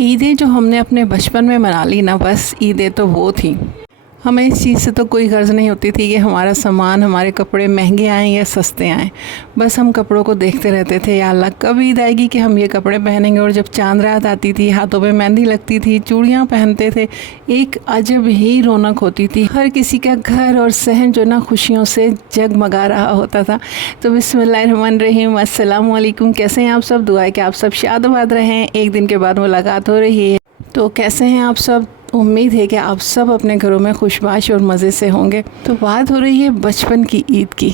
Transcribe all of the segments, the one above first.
ईदें जो हमने अपने बचपन में मना ली ना, बस ईदें तो वो थी। हमें इस चीज़ से तो कोई गर्ज नहीं होती थी कि हमारा सामान, हमारे कपड़े महंगे आएँ या सस्ते आएँ। बस हम कपड़ों को देखते रहते थे, या अल्लाह कब ईद आएगी कि हम ये कपड़े पहनेंगे। और जब चांद रात आती थी, हाथों पे मेहंदी लगती थी, चूड़ियाँ पहनते थे, एक अजब ही रौनक होती थी। हर किसी का घर और सहन जो ना खुशियों से जगमगा रहा होता था। तो बिस्मिल्लाहिर्रहमानिर्रहीम, अस्सलाम वालेकुम। कैसे हैं आप सब? दुआ है कि आप सब शाद-आबाद रहें। एक दिन के बाद मुलाकात हो रही है, तो कैसे हैं आप सब? उम्मीद है कि आप सब अपने घरों में खुशबाश और मज़े से होंगे। तो बात हो रही है बचपन की ईद की,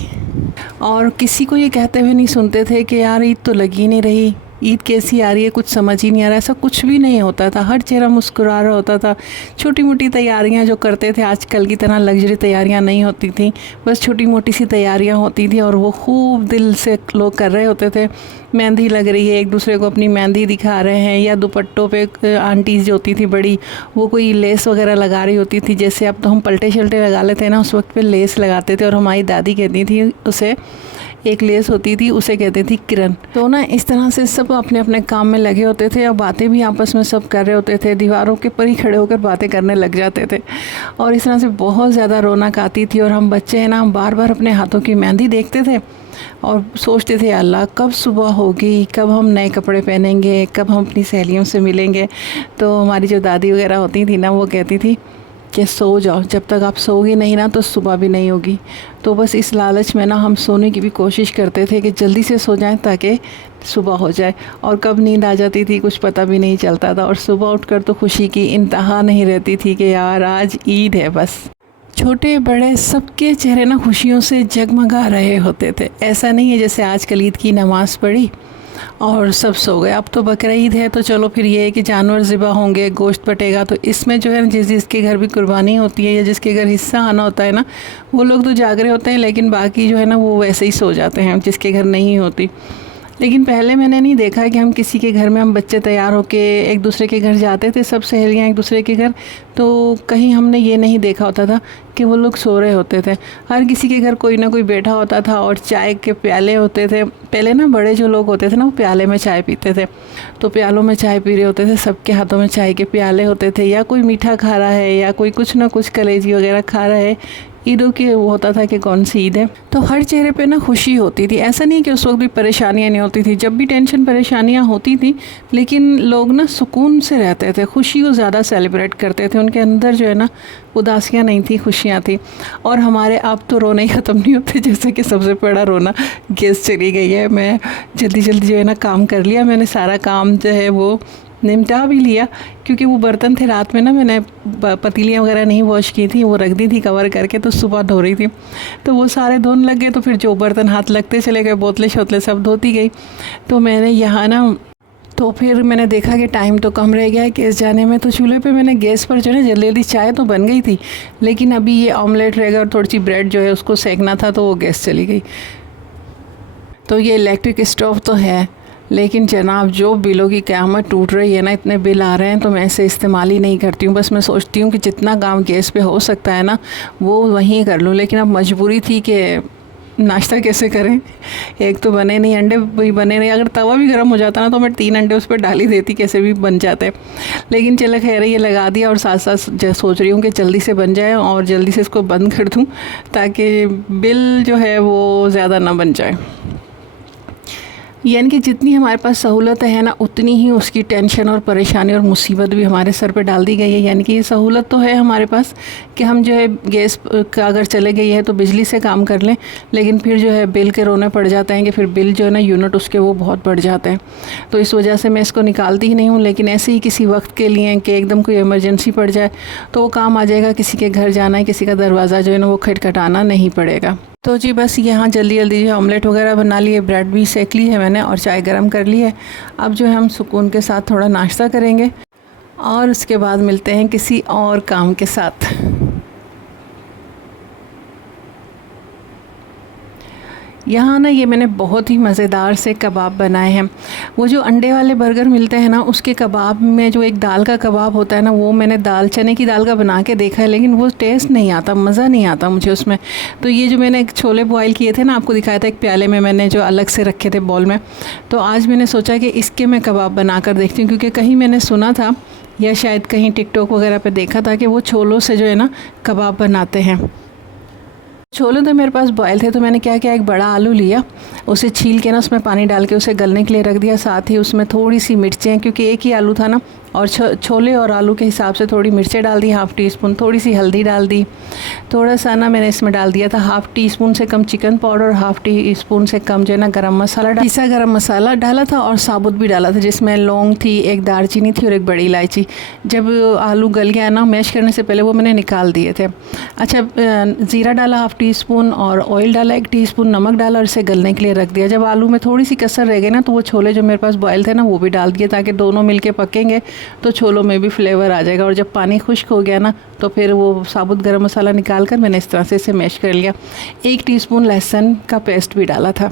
और किसी को ये कहते हुए नहीं सुनते थे कि यार ईद तो लगी नहीं रही, ईद कैसी आ रही है, कुछ समझ ही नहीं आ रहा। ऐसा कुछ भी नहीं होता था, हर चेहरा मुस्कुरा रहा होता था। छोटी मोटी तैयारियां जो करते थे, आजकल की तरह लग्जरी तैयारियां नहीं होती थी, बस छोटी मोटी सी तैयारियां होती थी और वो खूब दिल से लोग कर रहे होते थे। मेहंदी लग रही है, एक दूसरे को अपनी मेहंदी दिखा रहे हैं, या दुपट्टों पे आंटीज़ जो होती थी बड़ी, वो कोई लेस वगैरह लगा रही होती थी। जैसे अब तो हम पलटे शल्टे लगा लेते हैं ना, उस वक्त पे लेस लगाते थे। और हमारी दादी कहती थी उसे, एक लेस होती थी, उसे कहते थी किरण। तो ना इस तरह से सब अपने अपने काम में लगे होते थे और बातें भी आपस में सब कर रहे होते थे। दीवारों के पर ही खड़े होकर बातें करने लग जाते थे और इस तरह से बहुत ज़्यादा रौनक आती थी। और हम बच्चे हैं ना, हम बार बार अपने हाथों की मेहंदी देखते थे और सोचते थे अल्लाह कब सुबह होगी, कब हम नए कपड़े पहनेंगे, कब हम अपनी सहेलियों से मिलेंगे। तो हमारी जो दादी वगैरह होती थी ना, वो कहती थी कि सो जाओ, जब तक आप सोओगी नहीं ना तो सुबह भी नहीं होगी। तो बस इस लालच में ना हम सोने की भी कोशिश करते थे कि जल्दी से सो जाएं ताकि सुबह हो जाए। और कब नींद आ जाती थी कुछ पता भी नहीं चलता था। और सुबह उठकर तो खुशी की इंतहा नहीं रहती थी कि यार आज ईद है। बस छोटे बड़े सबके चेहरे ना खुशियों से जगमगा रहे होते थे। ऐसा नहीं है जैसे आजकल ईद की नमाज़ पढ़ी और सब सो गए। अब तो बकरा ईद है तो चलो फिर ये है कि जानवर ज़िबा होंगे, गोश्त बटेगा। तो इसमें जो है ना, जिसके घर भी कुर्बानी होती है या जिसके घर हिस्सा आना होता है ना, वो लोग तो जाग रहे होते हैं, लेकिन बाकी जो है ना वो वैसे ही सो जाते हैं जिसके घर नहीं होती। लेकिन पहले मैंने नहीं देखा है कि हम किसी के घर में, हम बच्चे तैयार होके एक दूसरे के घर जाते थे, सब सहेलियां एक दूसरे के घर, तो कहीं हमने ये नहीं देखा होता था कि वो लोग सो रहे होते थे। हर किसी के घर कोई ना कोई बैठा होता था और चाय के प्याले होते थे। पहले ना बड़े जो लोग होते थे ना, वो प्याले में चाय पीते थे, तो प्यालों में चाय पी रहे होते थे, सबके हाथों में चाय के प्याले होते थे। या कोई मीठा खा रहा है या कोई कुछ ना कुछ कलेजी वगैरह खा रहा है। ईदों की वो होता था कि कौन सी ईद है, तो हर चेहरे पे ना खुशी होती थी। ऐसा नहीं कि उस वक्त भी परेशानियां नहीं होती थी, जब भी टेंशन परेशानियां होती थी, लेकिन लोग ना सुकून से रहते थे, खुशी को ज़्यादा सेलिब्रेट करते थे। उनके अंदर जो है ना उदासियां नहीं थी, खुशियां थी। और हमारे अब तो रोना ही ख़त्म नहीं होते। जैसे कि सबसे बड़ा रोना, गैस चली गई है। मैं जल्दी जल्दी जो है ना काम कर लिया, मैंने सारा काम जो है वो निपटा भी लिया, क्योंकि वो बर्तन थे रात में ना, मैंने पतीलियाँ वगैरह नहीं वॉश की थी, वो रख दी थी कवर करके, तो सुबह धो रही थी, तो वो सारे धोने लग गए। तो फिर जो बर्तन हाथ लगते चले गए, बोतलें शोतलें सब धोती गई। तो मैंने यहाँ ना, तो फिर मैंने देखा कि टाइम तो कम रह गया है गैस जाने में, तो चूल्हे पे मैंने गैस पर जो है ना जल्दी जल्दी चाय तो बन गई थी, लेकिन अभी ये ऑमलेट रहेगा और थोड़ी सी ब्रेड जो है उसको सेकना था, तो वो गैस चली गई। तो ये इलेक्ट्रिक स्टोव तो है, लेकिन जनाब जो बिलों की क़यामत टूट रही है ना, इतने बिल आ रहे हैं, तो मैं इसे इस्तेमाल ही नहीं करती हूँ। बस मैं सोचती हूँ कि जितना काम गैस पे हो सकता है ना वो वहीं कर लूँ। लेकिन अब मजबूरी थी कि नाश्ता कैसे करें, एक तो बने नहीं, अंडे भी बने नहीं। अगर तवा भी गर्म हो जाता ना तो मैं 3 अंडे उस पर डाल ही देती, कैसे भी बन जाते। लेकिन चलो खैर, ये लगा दिया और साथ साथ सोच रही हूँ कि जल्दी से बन जाए और जल्दी से इसको बंद कर दूँ, ताकि बिल जो है वो ज़्यादा ना बन जाए। यानी कि जितनी हमारे पास सहूलत है ना, उतनी ही उसकी टेंशन और परेशानी और मुसीबत भी हमारे सर पे डाल दी गई है। यानी कि ये सहूलत तो है हमारे पास कि हम जो है गैस का अगर चले गई है तो बिजली से काम कर लें, लेकिन फिर जो है बिल के रोने पड़ जाते हैं कि फिर बिल जो है ना यूनिट उसके वो बहुत बढ़ जाते हैं। तो इस वजह से मैं इसको निकालती ही नहीं हूँ। लेकिन ऐसे ही किसी वक्त के लिए कि एकदम कोई इमरजेंसी पड़ जाए तो वो काम आ जाएगा, किसी के घर जाना है, किसी का दरवाज़ा जो है ना वो खटखटाना नहीं पड़ेगा। तो जी बस यहाँ जल्दी जल्दी जो ऑमलेट वगैरह बना लिए, ब्रेड भी सेक ली है मैंने और चाय गरम कर ली है। अब जो है हम सुकून के साथ थोड़ा नाश्ता करेंगे और उसके बाद मिलते हैं किसी और काम के साथ। यहाँ ना ये मैंने बहुत ही मज़ेदार से कबाब बनाए हैं। वो जो अंडे वाले बर्गर मिलते हैं ना, उसके कबाब में जो एक दाल का कबाब होता है ना, वो मैंने चने की दाल का बना के देखा है, लेकिन वो टेस्ट नहीं आता, मज़ा नहीं आता मुझे उसमें। तो ये जो मैंने छोले बॉयल किए थे ना, आपको दिखाया था एक प्याले में मैंने जो अलग से रखे थे बॉल में, तो आज मैंने सोचा कि इसके मैं कबाब बना कर देखती हूँ, क्योंकि कहीं मैंने सुना था या शायद कहीं टिकटॉक वगैरह पे देखा था कि वो छोलों से जो है ना कबाब बनाते हैं। छोले तो मेरे पास बॉयल थे, तो मैंने क्या किया, एक बड़ा आलू लिया, उसे छील के ना उसमें पानी डाल के उसे गलने के लिए रख दिया। साथ ही उसमें थोड़ी सी मिर्चें, क्योंकि एक ही आलू था ना, और छोले और आलू के हिसाब से थोड़ी मिर्चें डाल दी, हाफ़ टी स्पून, थोड़ी सी हल्दी डाल दी, थोड़ा सा ना मैंने इसमें डाल दिया था हाफ़ टी स्पून से कम chicken powder, half teaspoon से कम जो है ना गरम मसाला, पिसा गरम मसाला डाला था, और साबुत भी डाला था, जिसमें लौंग थी, एक दालचीनी थी और एक बड़ी इलायची। जब आलू गल गया ना, मैश करने से पहले वो मैंने निकाल दिए थे। अच्छा, ज़ीरा डाला हाफ़ टी स्पून, और ऑयल डाला 1 टीस्पून, नमक डाला और इसे गलने के लिए रख दिया। जब आलू में थोड़ी सी कसर रह गई ना, तो वो छोले जो मेरे पास बॉयल थे ना, वो भी डाल दिए, ताकि दोनों मिलके पकेंगे तो छोलों में भी फ्लेवर आ जाएगा। और जब पानी खुश्क हो गया ना, तो फिर वो साबुत गरम मसाला निकाल कर मैंने इस तरह से इसे मैश कर लिया। 1 टीस्पून लहसुन का पेस्ट भी डाला था।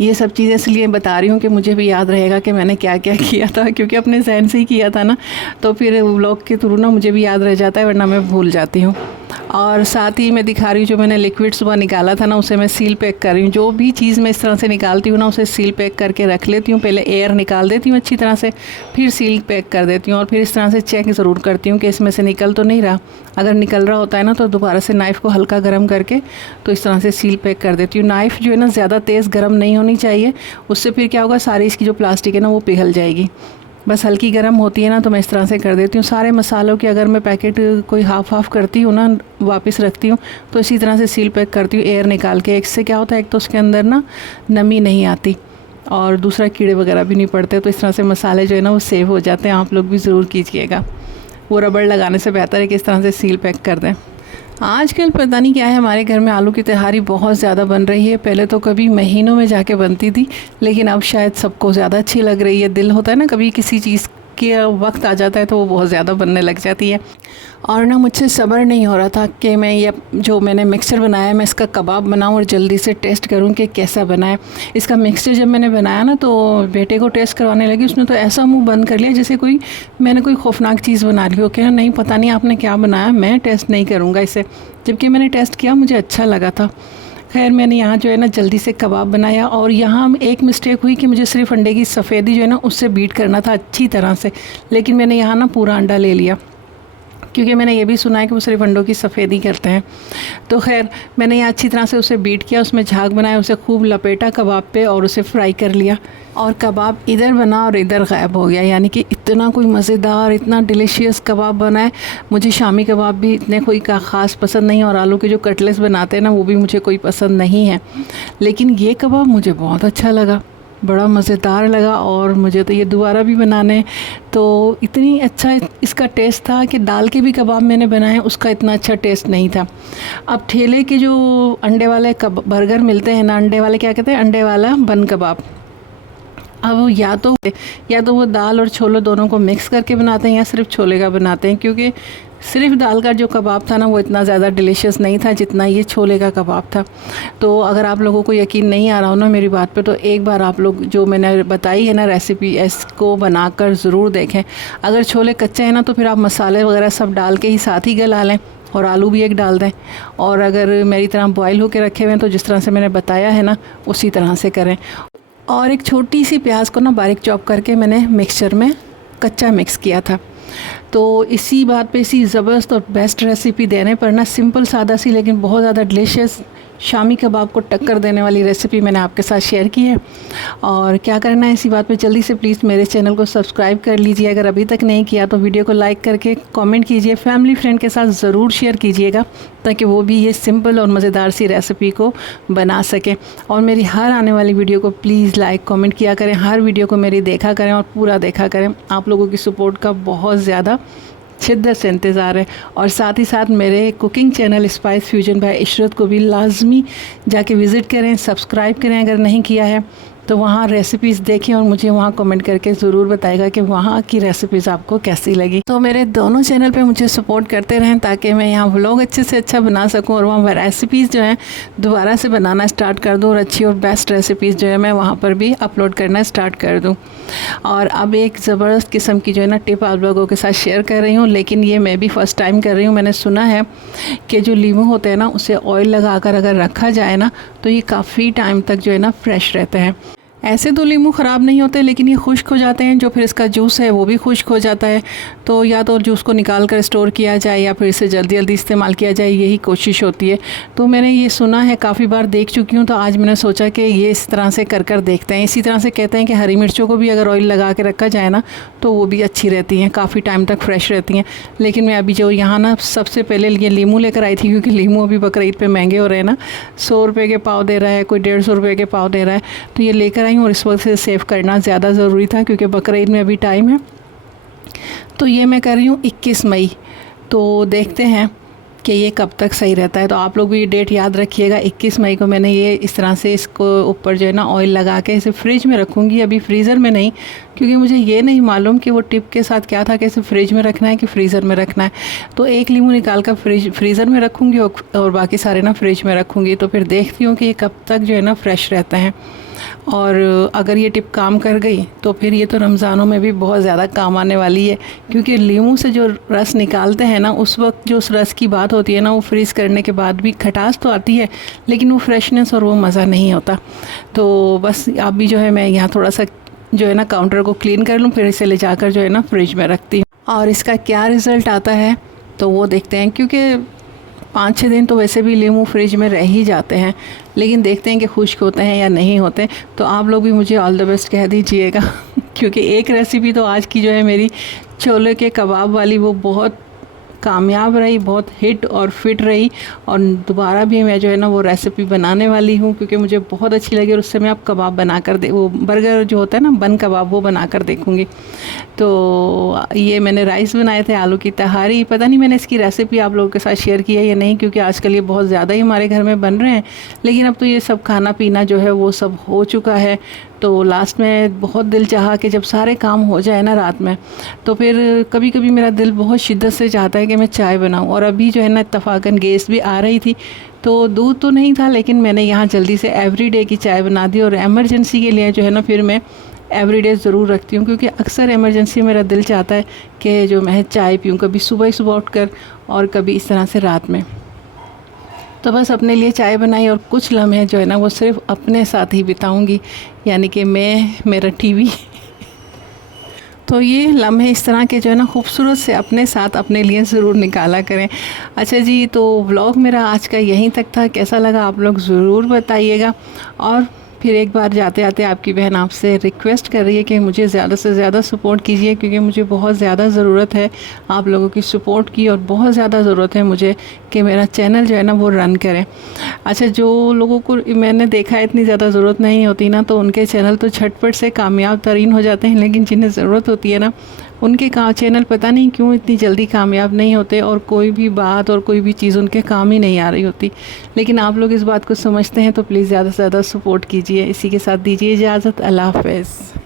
ये सब चीज़ें इसलिए बता रही हूँ कि मुझे भी याद रहेगा कि मैंने क्या क्या किया था, क्योंकि अपने जहन से ही किया था ना, तो फिर व्लॉग के थ्रू ना मुझे भी याद रह जाता है, वरना मैं भूल जाती हूँ। और साथ ही मैं दिखा रही हूँ जो मैंने लिक्विड सुबह निकाला था ना, उसे मैं सील पैक कर रही हूँ। जो भी चीज़ मैं इस तरह से निकालती हूँ ना, उसे सील पैक करके रख लेती हूँ। पहले एयर निकाल देती हूँ अच्छी तरह से, फिर सील पैक कर देती हूँ, और फिर इस तरह से चेक ज़रूर करती हूँ कि इसमें से निकल तो नहीं रहा। अगर निकल रहा होता है ना, तो दोबारा से नाइफ़ को हल्का गर्म करके तो इस तरह से सील पैक कर देती हूँ। नाइफ़ जो है ना ज़्यादा तेज़ गर्म नहीं होनी चाहिए, उससे फिर क्या होगा, सारी इसकी जो प्लास्टिक है ना वो पिघल जाएगी। बस हल्की गर्म होती है ना, तो मैं इस तरह से कर देती हूँ। सारे मसालों के अगर मैं पैकेट कोई हाफ़ करती हूँ ना, वापस रखती हूँ, तो इसी तरह से सील पैक करती हूँ एयर निकाल के। इससे क्या होता है, एक तो उसके अंदर ना नमी नहीं आती, और दूसरा कीड़े वगैरह भी नहीं पड़ते। तो इस तरह से मसाले जो है ना वो सेव हो जाते हैं। आप लोग भी ज़रूर कीजिएगा, वो रबड़ लगाने से बेहतर है कि इस तरह से सील पैक कर दें। आजकल पता नहीं क्या है, हमारे घर में आलू की तिहारी बहुत ज़्यादा बन रही है। पहले तो कभी महीनों में जाके बनती थी, लेकिन अब शायद सबको ज़्यादा अच्छी लग रही है। दिल होता है ना, कभी किसी चीज़ के वक्त आ जाता है तो वो बहुत ज़्यादा बनने लग जाती है। और ना मुझसे सब्र नहीं हो रहा था कि मैं ये जो मैंने मिक्सचर बनाया, मैं इसका कबाब बनाऊं और जल्दी से टेस्ट करूं कि कैसा बना है। इसका मिक्सचर जब मैंने बनाया ना, तो बेटे को टेस्ट करवाने लगी, उसने तो ऐसा मुंह बंद कर लिया जैसे मैंने कोई खौफनाक चीज़ बना ली हो। क्या नहीं, पता नहीं आपने क्या बनाया, मैं टेस्ट नहीं करूँगा इसे। जबकि मैंने टेस्ट किया, मुझे अच्छा लगा था। खैर, मैंने यहाँ जो है ना जल्दी से कबाब बनाया, और यहाँ एक मिस्टेक हुई कि मुझे सिर्फ अंडे की सफ़ेदी जो है ना उससे बीट करना था अच्छी तरह से, लेकिन मैंने यहाँ ना पूरा अंडा ले लिया, क्योंकि मैंने ये भी सुना है कि वो सिर्फ अंडों की सफ़ेदी करते हैं। तो खैर, मैंने यहाँ अच्छी तरह से उसे बीट किया, उसमें झाग बनाया, उसे खूब लपेटा कबाब पे और उसे फ्राई कर लिया। और कबाब इधर बना और इधर गायब हो गया, यानी कि इतना कोई मज़ेदार, इतना डिलीशियस कबाब बना है। मुझे शामी कबाब भी इतने कोई का ख़ास पसंद नहीं, और आलू के जो कटलेट्स बनाते हैं ना, वो भी मुझे कोई पसंद नहीं है, लेकिन ये कबाब मुझे बहुत अच्छा लगा, बड़ा मज़ेदार लगा, और मुझे तो ये दोबारा भी बनाने। तो इतनी अच्छा इसका टेस्ट था कि दाल के भी कबाब मैंने बनाए, उसका इतना अच्छा टेस्ट नहीं था। अब ठेले के जो अंडे वाले बर्गर मिलते हैं ना, अंडे वाले क्या कहते हैं, अंडे वाला बन कबाब, अब या तो वो दाल और छोले दोनों को मिक्स करके बनाते हैं, या सिर्फ छोले का बनाते हैं, क्योंकि सिर्फ दाल का जो कबाब था ना, वो इतना ज़्यादा डिलीशियस नहीं था जितना ये छोले का कबाब था। तो अगर आप लोगों को यकीन नहीं आ रहा हो ना मेरी बात पे, तो एक बार आप लोग जो मैंने बताई है ना रेसिपी, इसको बनाकर ज़रूर देखें। अगर छोले कच्चे हैं ना, तो फिर आप मसाले वगैरह सब डाल के ही साथ ही गला लें, और आलू भी एक डाल दें। और अगर मेरी तरह बॉयल होकर रखे हुए हैं, तो जिस तरह से मैंने बताया है ना, उसी तरह से करें। और एक छोटी सी प्याज को ना बारीक चॉप करके मैंने मिक्सचर में कच्चा मिक्स किया था। तो इसी बात पे इसी ज़बरदस्त और बेस्ट रेसिपी देने पर ना, सिंपल सादा सी लेकिन बहुत ज़्यादा डिलीशियस शामी कबाब को टक्कर देने वाली रेसिपी मैंने आपके साथ शेयर की है। और क्या करना है, इसी बात पे जल्दी से प्लीज़ मेरे चैनल को सब्सक्राइब कर लीजिए। अगर अभी तक नहीं किया तो वीडियो को लाइक करके कमेंट कीजिए, फैमिली फ्रेंड के साथ ज़रूर शेयर कीजिएगा, ताकि वो भी ये सिंपल और मज़ेदार सी रेसिपी को बना सकें। और मेरी हर आने वाली वीडियो को प्लीज़ लाइक कमेंट किया करें, हर वीडियो को मेरी देखा करें और पूरा देखा करें। आप लोगों की सपोर्ट का बहुत ज़्यादा शिद्दत से इंतज़ार है। और साथ ही साथ मेरे cooking channel spice fusion by Ishrat को भी लाजमी जाके विज़िट करें, सब्सक्राइब करें अगर नहीं किया है, तो वहाँ रेसिपीज़ देखें और मुझे वहाँ कमेंट करके ज़रूर बताएगा कि वहाँ की रेसिपीज़ आपको कैसी लगी। तो मेरे दोनों चैनल पे मुझे सपोर्ट करते रहें ताकि मैं यहाँ व्लॉग अच्छे से अच्छा बना सकूँ और वहाँ रेसिपीज़ जो हैं दोबारा से बनाना स्टार्ट कर दूँ और अच्छी और बेस्ट रेसिपीज़ जो है मैं वहाँ पर भी अपलोड करना स्टार्ट कर दूँ। और अब एक ज़बरदस्त किस्म की जो है ना टिप आप लोगों के साथ शेयर कर रही हूँ, लेकिन ये मैं भी फ़र्स्ट टाइम कर रही हूँ। मैंने सुना है कि जो लीमू होते हैं ना उसे ऑयल लगाकर अगर रखा जाए ना तो ये काफ़ी टाइम तक जो है ना फ्रेश रहते हैं। ऐसे तो लीमू ख़राब नहीं होते, लेकिन ये खुश्क हो जाते हैं, जो फिर इसका जूस है वो भी खुश्क हो जाता है। तो या तो जूस को निकाल कर स्टोर किया जाए या फिर इसे जल्दी जल्दी इस्तेमाल किया जाए, यही कोशिश होती है। तो मैंने ये सुना है, काफ़ी बार देख चुकी हूँ, तो आज मैंने सोचा कि ये इस तरह से कर देखते हैं। इसी तरह से कहते हैं कि हरी मिर्चों को भी अगर ऑयल लगा के रखा जाए ना तो वो भी अच्छी रहती हैं, काफ़ी टाइम तक फ्रेश रहती हैं। लेकिन मैं अभी जो यहाँ ना सबसे पहले ये लीमू लेकर आई थी, क्योंकि लीमू अभी बकरीद पे महंगे हो रहे हैं ना, 100 रुपये के पाव दे रहा है, कोई 150 रुपये के पाव दे रहा है। तो ये लेकर आई हूँ और इस वक्त से सेव करना ज़्यादा ज़रूरी था क्योंकि बकरीद में अभी टाइम है। तो ये मैं कर रही हूँ 21 मई। तो देखते हैं कि ये कब तक सही रहता है। तो आप लोग भी ये डेट याद रखिएगा, 21 मई को मैंने ये इस तरह से इसको ऊपर जो है ना ऑयल लगा के इसे फ्रिज में रखूँगी, अभी फ्रीज़र में नहीं, क्योंकि मुझे ये नहीं मालूम कि वो टिप के साथ क्या था कि इसे फ्रिज में रखना है कि फ्रीज़र में रखना है। तो एक लीमू निकाल कर फ्रीज़र में रखूँगी और बाकी सारे ना फ्रिज में रखूँगी। तो फिर देखती हूँ कि ये कब तक जो है ना फ्रेश रहता है। और अगर ये टिप काम कर गई तो फिर ये तो रमज़ानों में भी बहुत ज़्यादा काम आने वाली है, क्योंकि लीमू से जो रस निकालते हैं ना उस वक्त जो उस रस की बात होती है ना, वो फ्रीज़ करने के बाद भी खटास तो आती है लेकिन वो फ्रेशनेस और वो मज़ा नहीं होता। तो बस अभी जो है मैं यहाँ थोड़ा सा जो है ना काउंटर को क्लीन कर लूँ, फिर इसे ले जाकर जो है ना फ्रिज में रखती हूँ और इसका क्या रिज़ल्ट आता है तो वो देखते हैं। क्योंकि 5-6 दिन तो वैसे भी लीमू फ्रिज में रह ही जाते हैं, लेकिन देखते हैं कि खुश्क होते हैं या नहीं होते। तो आप लोग भी मुझे ऑल द बेस्ट कह दीजिएगा क्योंकि एक रेसिपी तो आज की जो है मेरी छोले के कबाब वाली, वो बहुत कामयाब रही, बहुत हिट और फिट रही। और दोबारा भी मैं जो है ना वो रेसिपी बनाने वाली हूँ क्योंकि मुझे बहुत अच्छी लगी और उससे मैं अब कबाब बना कर वो बर्गर जो होता है ना बन कबाब, वो बना कर देखूँगी। तो ये मैंने राइस बनाए थे, आलू की तहारी। पता नहीं मैंने इसकी रेसिपी आप लोगों के साथ शेयर की है या नहीं, क्योंकि आजकल ये बहुत ज़्यादा ही हमारे घर में बन रहे हैं। लेकिन अब तो ये सब खाना पीना जो है वो सब हो चुका है। तो लास्ट में बहुत दिल चाहा कि जब सारे काम हो जाए ना रात में, तो फिर कभी कभी मेरा दिल बहुत शिद्दत से चाहता है कि मैं चाय बनाऊं। और अभी जो है ना इत्तफाकन गैस भी आ रही थी, तो दूध तो नहीं था, लेकिन मैंने यहाँ जल्दी से एवरीडे की चाय बना दी। और एमरजेंसी के लिए जो है ना फिर मैं एवरीडे ज़रूर रखती हूँ, क्योंकि अक्सर इमरजेंसी मेरा दिल चाहता है कि जो मैं चाय पीऊँ, कभी सुबह सुबह उठकर और कभी इस तरह से रात में। तो बस अपने लिए चाय बनाई और कुछ लम्हे जो है ना वो सिर्फ अपने साथ ही बिताऊंगी, यानी कि मैं, मेरा टीवी। तो ये लम्हे इस तरह के जो है ना खूबसूरत से अपने साथ अपने लिए ज़रूर निकाला करें। अच्छा जी, तो व्लॉग मेरा आज का यहीं तक था। कैसा लगा आप लोग ज़रूर बताइएगा। और फिर एक बार जाते आते आपकी बहन आपसे रिक्वेस्ट कर रही है कि मुझे ज़्यादा से ज़्यादा सपोर्ट कीजिए, क्योंकि मुझे बहुत ज़्यादा ज़रूरत है आप लोगों की सपोर्ट की, और बहुत ज़्यादा ज़रूरत है मुझे कि मेरा चैनल जो है ना वो रन करें। अच्छा, जो लोगों को मैंने देखा है इतनी ज़्यादा ज़रूरत नहीं होती ना, तो उनके चैनल तो झटपट से कामयाब तरीन हो जाते हैं, लेकिन जिन्हें ज़रूरत होती है ना उनके चैनल पता नहीं क्यों इतनी जल्दी कामयाब नहीं होते, और कोई भी बात और कोई भी चीज़ उनके काम ही नहीं आ रही होती। लेकिन आप लोग इस बात को समझते हैं, तो प्लीज़ ज़्यादा से ज़्यादा सपोर्ट कीजिए। इसी के साथ दीजिए इजाज़त। अल्लाह हाफ़िज़।